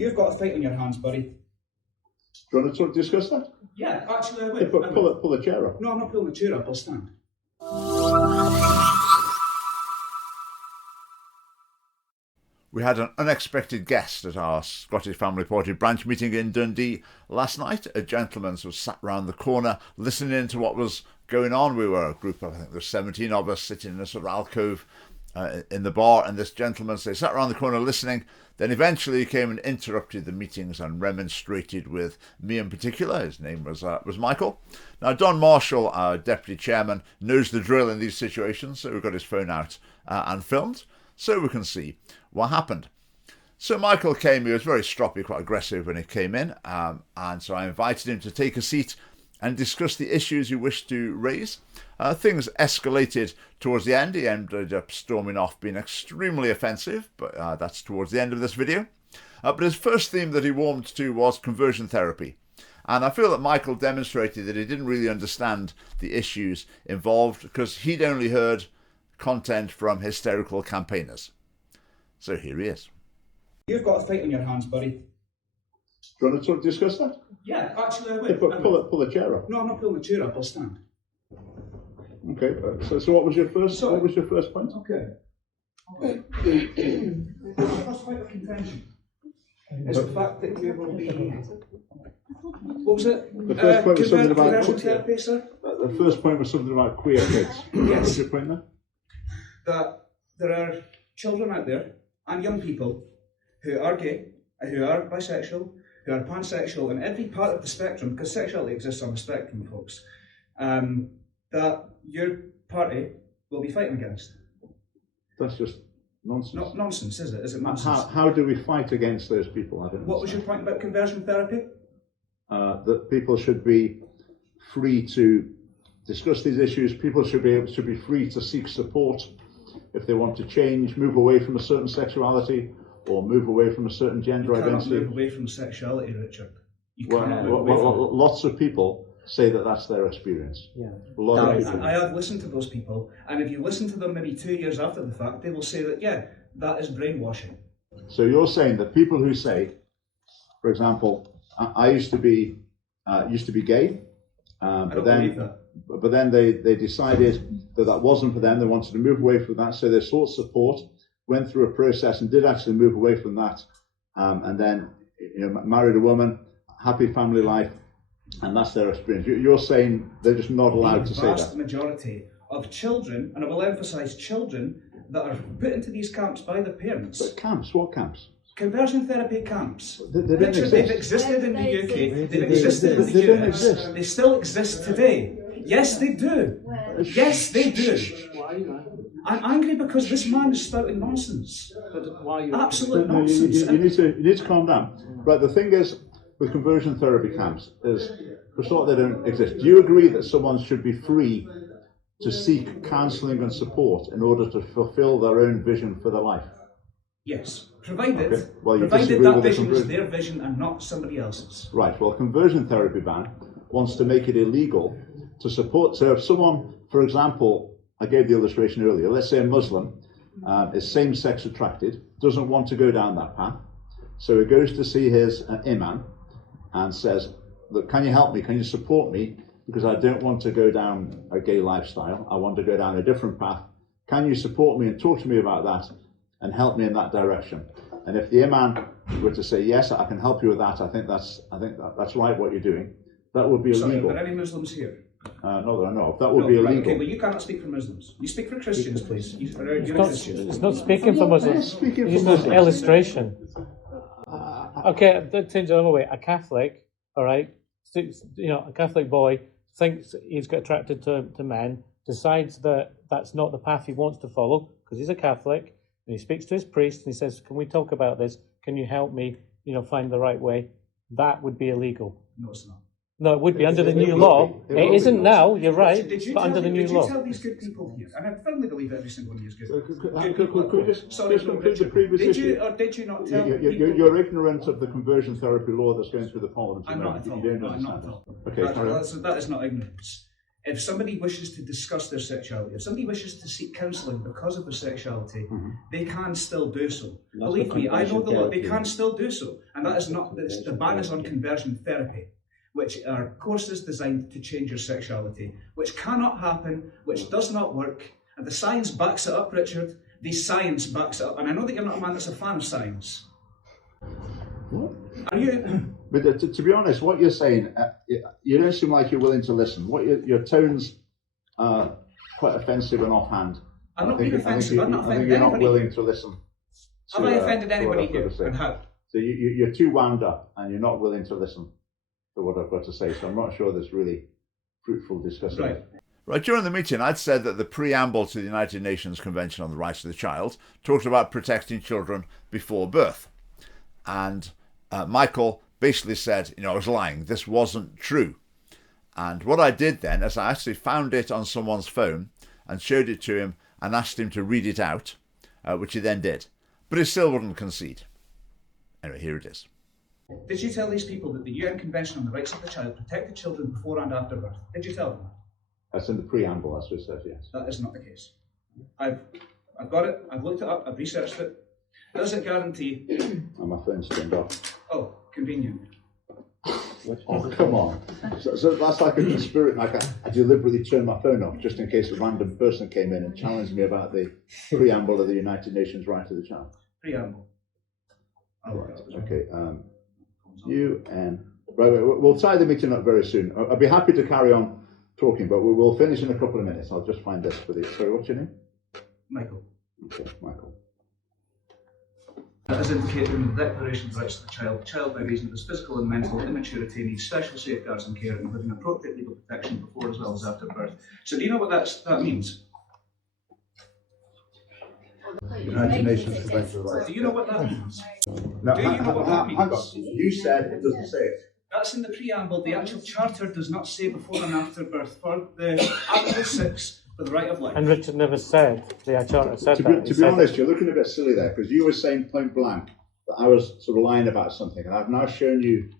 You've got a fight on your hands, buddy. Do you want to discuss that? Yeah, actually I will. Yeah, pull the chair up. No, I'm not pulling the chair up, I'll stand. We had an unexpected guest at our Scottish Family Party branch meeting in Dundee last night. A gentleman was sat round the corner listening in to what was going on. We were a group of, I think there's 17 of us sitting in a sort of alcove in the bar, and this gentleman, so he sat around the corner listening. Then eventually he came and interrupted the meetings and remonstrated with me in particular. His name was Michael. Now, Don Marshall, our deputy chairman, knows the drill in these situations, so we got his phone out and filmed so we can see what happened. So Michael came, he was very stroppy, quite aggressive when he came in, and so I invited him to take a seat and discuss the issues he wished to raise. Things escalated towards the end. He ended up storming off, being extremely offensive, but that's towards the end of this video. But his first theme that he warmed to was conversion therapy. And I feel that Michael demonstrated that he didn't really understand the issues involved because he'd only heard content from hysterical campaigners. So here he is. You've got a fight on your hands, buddy. Do you want to discuss that? Yeah, actually I will. Yeah, pull the chair up. No, I'm not pulling the chair up, I'll stand. Okay, so what was your first point? Okay. The first point of contention is the fact that you will be... What was it? The first point was something about... Conversion therapy, sir? The first point was something about queer kids. Yes. What was your point there? That there are children out there and young people who are gay, who are bisexual, who are pansexual, in every part of the spectrum, because sexuality exists on the spectrum, folks, that your party will be fighting against. That's just nonsense. Not nonsense, is it? Is it nonsense? How do we fight against those people? I don't What was your point about conversion therapy? That people should be free to discuss these issues. People should be free to seek support if they want to change, move away from a certain sexuality, or move away from a certain gender identity. You cannot move away from sexuality, Richard. Lots of people say that that's their experience. Yeah. A lot of people. I have listened to those people, and if you listen to them maybe 2 years after the fact, they will say that, yeah, that is brainwashing. So you're saying that people who say, for example, I used to be gay, but then they decided that wasn't for them. They wanted to move away from that, so they sought support, went through a process and did actually move away from that, and then married a woman, happy family life, and that's their experience. You're saying they're just not allowed to say that. The vast majority of children, and I will emphasise children, that are put into these camps by their parents. But camps? What camps? Conversion therapy camps. Richard, they've existed in the UK, they've existed in the US, they still exist today. Yes, they do. Yes, they do. I'm angry because this man is spouting nonsense. Absolute nonsense. You need to calm down. Right, the thing is, with conversion therapy camps, is for sure they don't exist. Do you agree that someone should be free to seek counselling and support in order to fulfil their own vision for their life? Yes, provided provided that vision is their vision and not somebody else's. Right, well, conversion therapy ban wants to make it illegal to support. So if someone, for example, I gave the illustration earlier, let's say a Muslim is same-sex attracted, doesn't want to go down that path, so he goes to see his imam and says, look, can you help me, can you support me, because I don't want to go down a gay lifestyle, I want to go down a different path, can you support me and talk to me about that and help me in that direction? And if the imam were to say, yes, I can help you with that, I think that's right what you're doing, that would be illegal. Are there any Muslims here? Not that I know of. That would be illegal. Okay, but you cannot speak for Muslims. You speak for Christians, please. It's not speaking for Muslims. It's an illustration. Okay, let's change it another way. A Catholic, all right, a Catholic boy thinks he's got attracted to men, decides that that's not the path he wants to follow because he's a Catholic, and he speaks to his priest and he says, "Can we talk about this? Can you help me, find the right way?" That would be illegal. No, it's not. No, it would be under the new law. It isn't now, you're right, but under the new law. Did you tell these good people here, and I firmly believe every single one of you is good. Could we just complete the previous issue? Did you or did you not tell people? You're ignorant of the conversion therapy law that's going through the Parliament. I'm not at all. You don't understand. I'm not at all. Okay, That is not ignorance. if somebody wishes to discuss their sexuality, if somebody wishes to seek counselling because of their sexuality, they can still do so. Believe me, I know the law, they can still do so. And that is not, the ban is on conversion therapy, which are courses designed to change your sexuality, which cannot happen, which does not work. And the science backs it up, Richard. The science backs it up. And I know that you're not a man that's a fan of science. What? Are you? But to be honest, what you're saying, you don't seem like you're willing to listen. What your tone's quite offensive and offhand. I'm not being offensive. I'm not I think offending you're not anybody. willing to listen. Have I offended anybody here? And how? So you're too wound up, and you're not willing to listen to what I've got to say. So I'm not sure there's really fruitful discussion. Right, during the meeting, I'd said that the preamble to the United Nations Convention on the Rights of the Child talked about protecting children before birth. And Michael basically said, I was lying. This wasn't true. And what I did then is I actually found it on someone's phone and showed it to him and asked him to read it out, which he then did. But he still wouldn't concede. Anyway, here it is. Did you tell these people that the UN Convention on the Rights of the Child protected children before and after birth? Did you tell them that? That's in the preamble, that's what it says, yes. That is not the case. I've got it, I've looked it up, I've researched it. Does it guarantee... And my phone's turned off. Oh, convenient. Oh, come on. So that's like a conspiracy, like I deliberately turned my phone off just in case a random person came in and challenged me about the preamble of the United Nations Right of the Child. Preamble. All right, okay. UN... Right, we'll tie the meeting up very soon. I'll be happy to carry on talking, but we will finish in a couple of minutes. I'll just find this for you. Sorry, what's your name? Michael. Okay, Michael. As indicated in the Declaration of the Rights of the child by reason of his physical and mental immaturity needs special safeguards and care, including appropriate legal protection before as well as after birth. So do you know what that means? United Nations Convention of Rights. Do you know what that means? No, Do you know what that means? You said it doesn't say it. That's in the preamble. The actual charter does not say before and after birth. For the Article 6, for the right of life. And Richard never said the charter said that. To be honest, you're looking a bit silly there, because you were saying point blank that I was sort of lying about something, and I've now shown you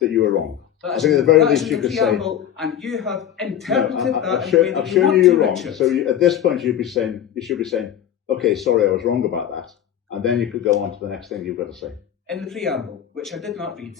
that you were wrong. I think at the very least you could say... And you have interpreted that I've in the way that I've you shown want you to, you're wrong. Richard. So at this point you should be saying, okay, sorry, I was wrong about that. And then you could go on to the next thing you've got to say. In the preamble, which I did not read,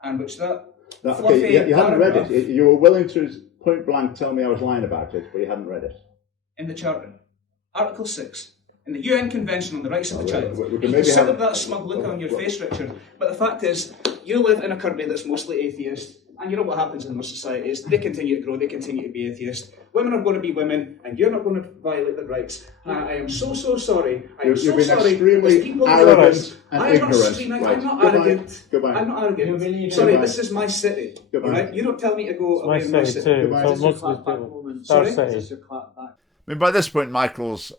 and which Okay, you hadn't read it. You were willing to point blank tell me I was lying about it, but you hadn't read it. In the Charter, Article 6, in the UN Convention on the Rights of the Child. We You can sit with that smug look on your face, Richard, but the fact is, you live in a country that's mostly atheist, and you know what happens in most societies. They continue to grow, they continue to be atheist. Women are going to be women, and you're not going to violate their rights. And I am so sorry. You've been extremely arrogant and ignorant. I'm not arrogant. Goodbye. I'm not arrogant. Sorry, this is my city. Goodbye. You don't tell me to go away My in my city city. too. So most of the people. Sorry? City. I mean, by this point, Michael's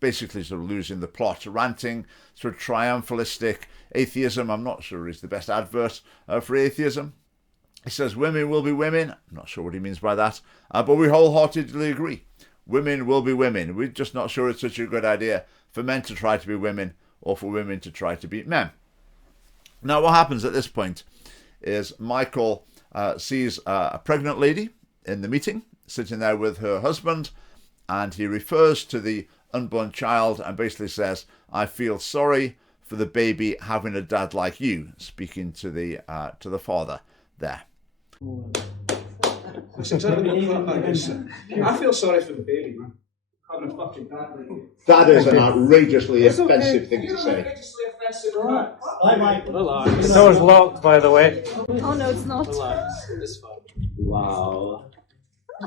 basically sort of losing the plot, ranting, sort of triumphalistic atheism. I'm not sure is the best advert for atheism. He says women will be women. I'm not sure what he means by that, but we wholeheartedly agree. Women will be women. We're just not sure it's such a good idea for men to try to be women or for women to try to be men. Now, what happens at this point is Michael sees a pregnant lady in the meeting, sitting there with her husband, and he refers to the unborn child and basically says, I feel sorry for the baby having a dad like you, speaking to the father there. That's exactly what clapback is. I feel sorry for the baby, man. Having a fucking dad like you. That is an outrageously offensive thing to say. Outrageously offensive, right? The door's locked, by the way. Oh no, it's not. Wow.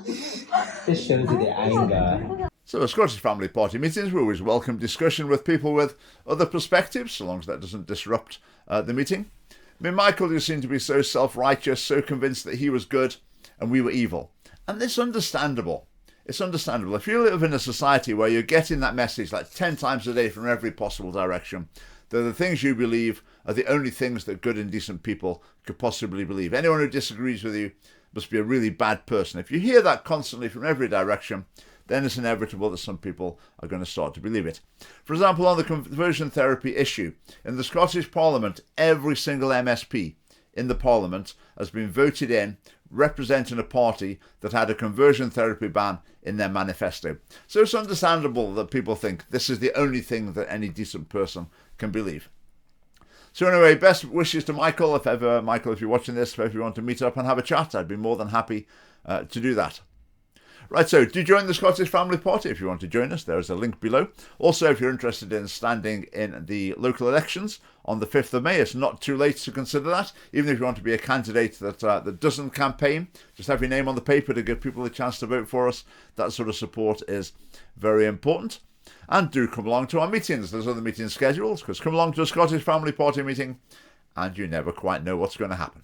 This shows you the anger. So at Scottish family party meetings, we always welcome discussion with people with other perspectives, so long as that doesn't disrupt the meeting. I mean, Michael, you seem to be so self-righteous, so convinced that he was good and we were evil. And it's understandable. It's understandable. If you live in a society where you're getting that message like 10 times a day from every possible direction, that the things you believe are the only things that good and decent people could possibly believe. Anyone who disagrees with you must be a really bad person. If you hear that constantly from every direction, then it's inevitable that some people are going to start to believe it. For example, on the conversion therapy issue, in the Scottish Parliament, every single MSP in the Parliament has been voted in representing a party that had a conversion therapy ban in their manifesto. So it's understandable that people think this is the only thing that any decent person can believe. So anyway, best wishes to Michael. If you're watching this, if you want to meet up and have a chat, I'd be more than happy to do that. Right, so do join the Scottish Family Party if you want to join us. There is a link below. Also, if you're interested in standing in the local elections on the 5th of May, it's not too late to consider that. Even if you want to be a candidate that doesn't campaign, just have your name on the paper to give people a chance to vote for us. That sort of support is very important. And do come along to our meetings. There's other meeting schedules, because come along to a Scottish Family Party meeting and you never quite know what's going to happen.